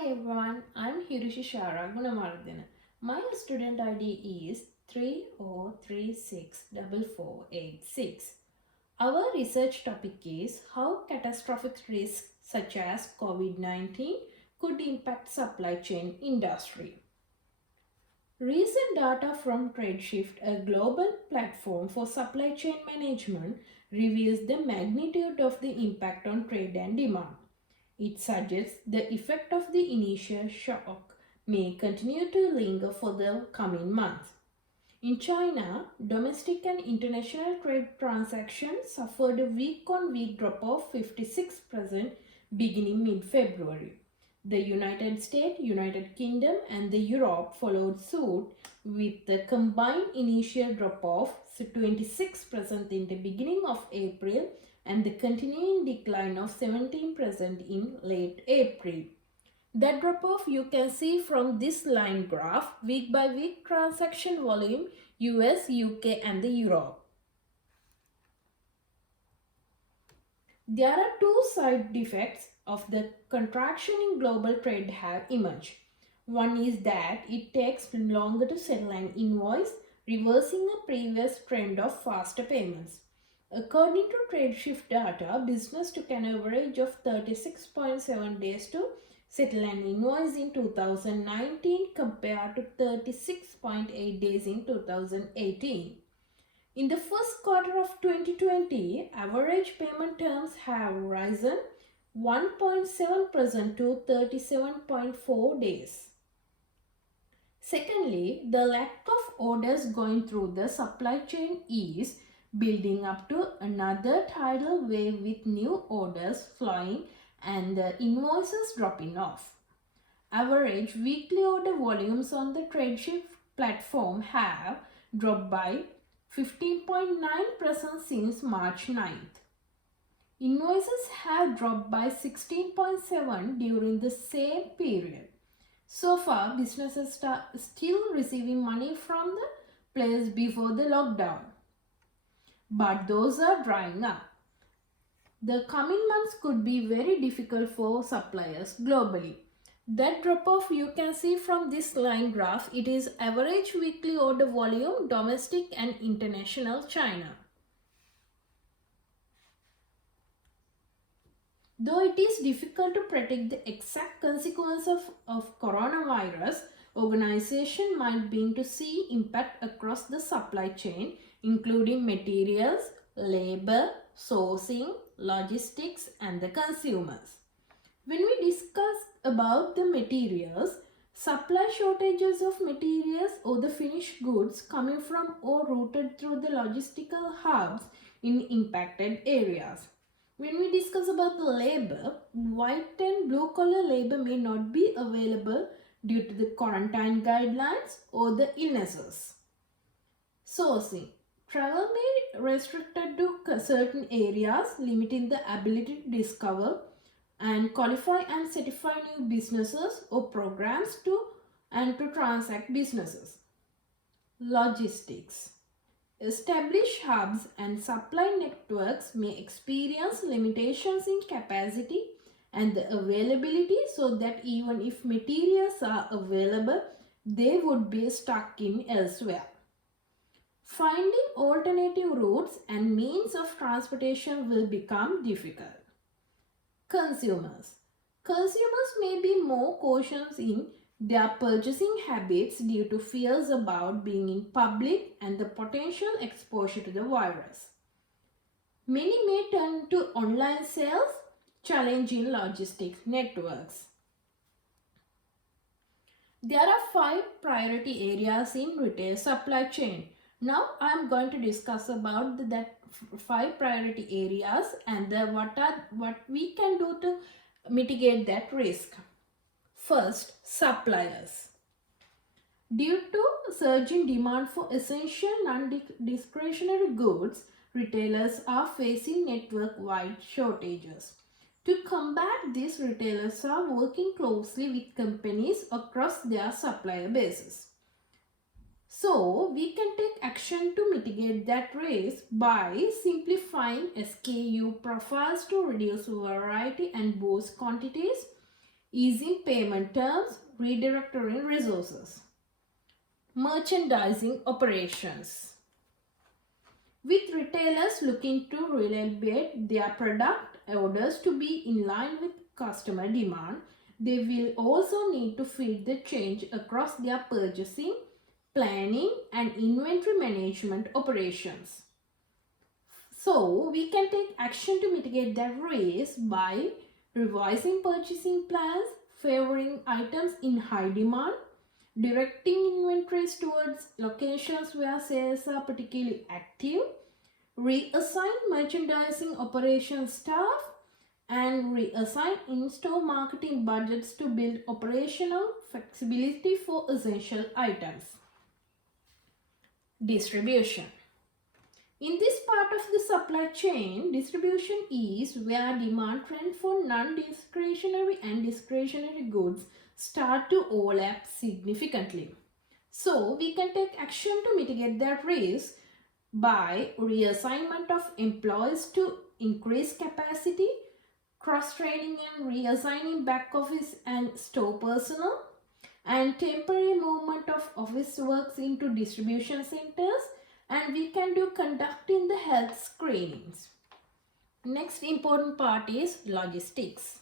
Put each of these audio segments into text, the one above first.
Hi everyone, I'm Hirushi Shara Gunamardana. My student ID is 30364486. Our research topic is how catastrophic risks such as COVID-19 could impact supply chain industry. Recent data from TradeShift, a global platform for supply chain management, reveals the magnitude of the impact on trade and demand. It suggests the effect of the initial shock may continue to linger for the coming months. In China, domestic and international trade transactions suffered a week-on-week drop of 56% beginning mid-February. The United States, United Kingdom and the Europe followed suit with the combined initial drop of 26% in the beginning of April and the continuing decline of 17% in late April. That drop off you can see from this line graph, week by week transaction volume, US, UK and the Europe. There are two side effects of the contraction in global trade have emerged. One is that it takes longer to settle an invoice, reversing a previous trend of faster payments. According to TradeShift data, business took an average of 36.7 days to settle an invoice in 2019 compared to 36.8 days in 2018. In the first quarter of 2020, average payment terms have risen 1.7% to 37.4 days. Secondly, the lack of orders going through the supply chain is building up to another tidal wave with new orders flowing and the invoices dropping off. Average weekly order volumes on the TradeShift platform have dropped by 15.9% since March 9th. Invoices have dropped by 16.7% during the same period. So far, businesses are still receiving money from the players before the lockdown, but those are drying up. The coming months could be very difficult for suppliers globally. That drop off you can see from this line graph. It is average weekly order volume, domestic and international China. Though it is difficult to predict the exact consequences of coronavirus, organization might begin to see impact across the supply chain, including materials, labor, sourcing, logistics and the consumers. When we discuss about the materials, supply shortages of materials or the finished goods coming from or routed through the logistical hubs in impacted areas. When we discuss about the labor, white and blue collar labor may not be available due to the quarantine guidelines or the illnesses. Sourcing. Travel may be restricted to certain areas, limiting the ability to discover and qualify and certify new businesses or programs to transact businesses. Logistics. Established hubs and supply networks may experience limitations in capacity and the availability, so that even if materials are available, they would be stuck in elsewhere. Finding alternative routes and means of transportation will become difficult. Consumers. Consumers may be more cautious in their purchasing habits due to fears about being in public and the potential exposure to the virus. Many may turn to online sales, challenging logistics networks. There are 5 priority areas in retail supply chain. Now I am going to discuss about that 5 priority areas and what we can do to mitigate that risk. First, suppliers. Due to surging demand for essential non-discretionary goods, retailers are facing network-wide shortages. To combat this, retailers are working closely with companies across their supplier bases. So, we can take action to mitigate that risk by simplifying SKU profiles to reduce variety and boost quantities, easing payment terms, redirecting resources. Merchandising operations. With retailers looking to reliabate their product orders to be in line with customer demand, they will also need to feed the change across their purchasing, planning and inventory management operations. So, we can take action to mitigate that risk by revising purchasing plans, favoring items in high demand, directing inventories towards locations where sales are particularly active, reassign merchandising operations staff, and reassign in-store marketing budgets to build operational flexibility for essential items. Distribution. In this part of the supply chain, distribution is where demand trend for non-discretionary and discretionary goods start to overlap significantly. So, we can take action to mitigate that risk by reassignment of employees to increase capacity, cross-training and reassigning back office and store personnel, and temporary movement of office works into distribution centers, and we can do conducting the health screenings. Next important part is logistics.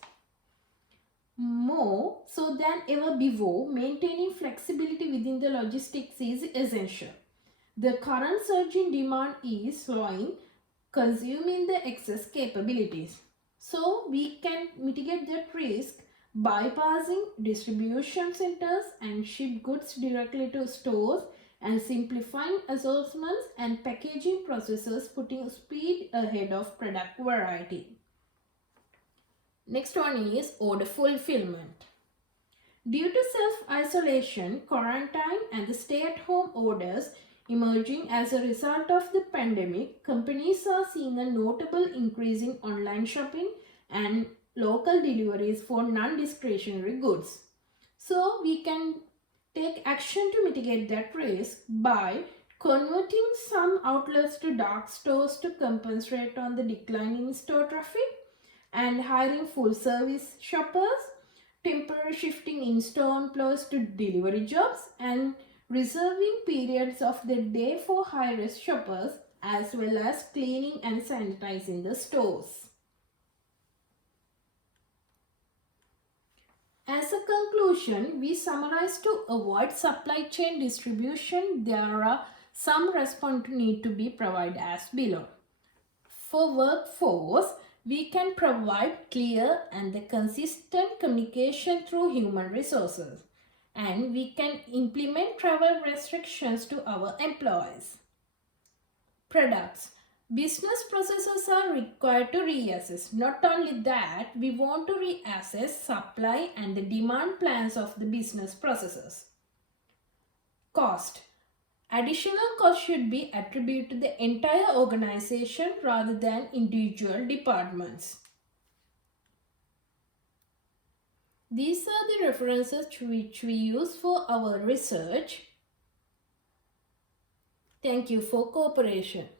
More so than ever before, maintaining flexibility within the logistics is essential. The current surge in demand is slowing, consuming the excess capabilities. So, we can mitigate that risk bypassing distribution centers and ship goods directly to stores and simplifying assortments and packaging processes, putting speed ahead of product variety. Next one is order fulfillment. Due to self-isolation, quarantine and the stay-at-home orders emerging as a result of the pandemic, companies are seeing a notable increase in online shopping and local deliveries for non-discretionary goods. So, we can take action to mitigate that risk by converting some outlets to dark stores to compensate on the decline in store traffic, and hiring full service shoppers, temporary shifting in-store employees to delivery jobs, and reserving periods of the day for high-risk shoppers, as well as cleaning and sanitizing the stores. As a conclusion, we summarize to avoid supply chain distribution, there are some responses need to be provided as below. For workforce, we can provide clear and the consistent communication through human resources, and we can implement travel restrictions to our employees. Products. Business processes are required to reassess. Not only that, we want to reassess supply and the demand plans of the business processes. Cost. Additional cost should be attributed to the entire organization rather than individual departments. These are the references which we use for our research. Thank you for cooperation.